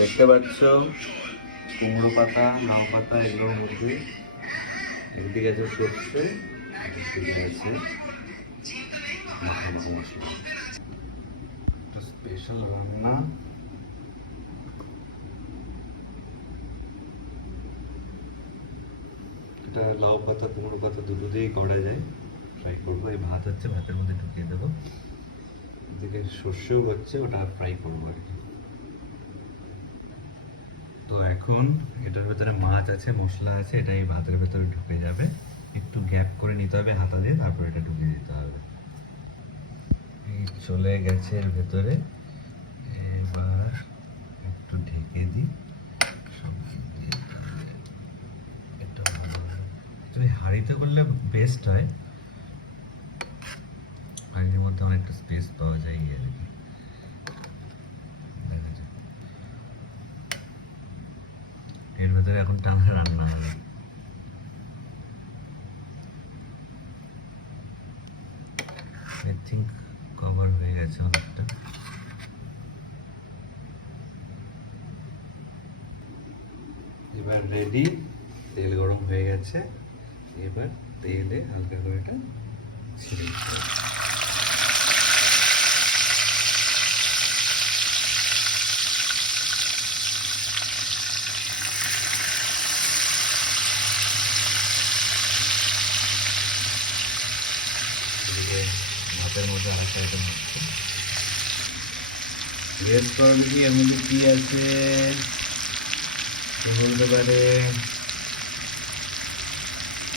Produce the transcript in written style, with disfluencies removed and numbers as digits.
দেখতে পাচ্ছ কুমড়ো পাতা, লাউ পাতা, এগুলোর মধ্যে একদিকে আছে সর্ষে, একদিকে আছে মশলা। একটা স্পেশাল রান্না। এটা লাউ পাতা, কুমড়ো পাতা দুটো দিয়েই করা যায়। ফ্রাই করবো। এই ভাত হচ্ছে, ভাতের মধ্যে ঢুকিয়ে দেবো। এদিকে সর্ষেও হচ্ছে, ওটা ফ্রাই করবো আর কি। তো এখন এটার ভেতরে মাছ আছে, মশলা আছে, এটা এই ভাতের ভেতরে ঢুকে যাবে। একটু গ্যাপ করে নিতে হবে হাতা দিয়ে, তারপর এটা ঢুকিয়ে দিতে হবে। এই চলে গেছে এর ভেতরে। এবার একটু ঢেকে দিই। এটা তুমি হাঁড়িতে করলে বেস্ট হয়, হাঁড়ির মধ্যে অনেকটা স্পেস পাওয়া যায় আর কি। এর ভেতরে এখন টানা রান্না হবে। আই থিঙ্ক কভার হয়ে গেছে অনেকটা। এবার রেডি, তেল গরম হয়ে গেছে। এবার তেলে হালকা করে এটা ছেড়ে দিতে হবে। এদিকে ভাতের মধ্যে আরেকটা আইটেম হচ্ছে। রেড করলে কি এর মধ্যে কি আছে বলতে পারে?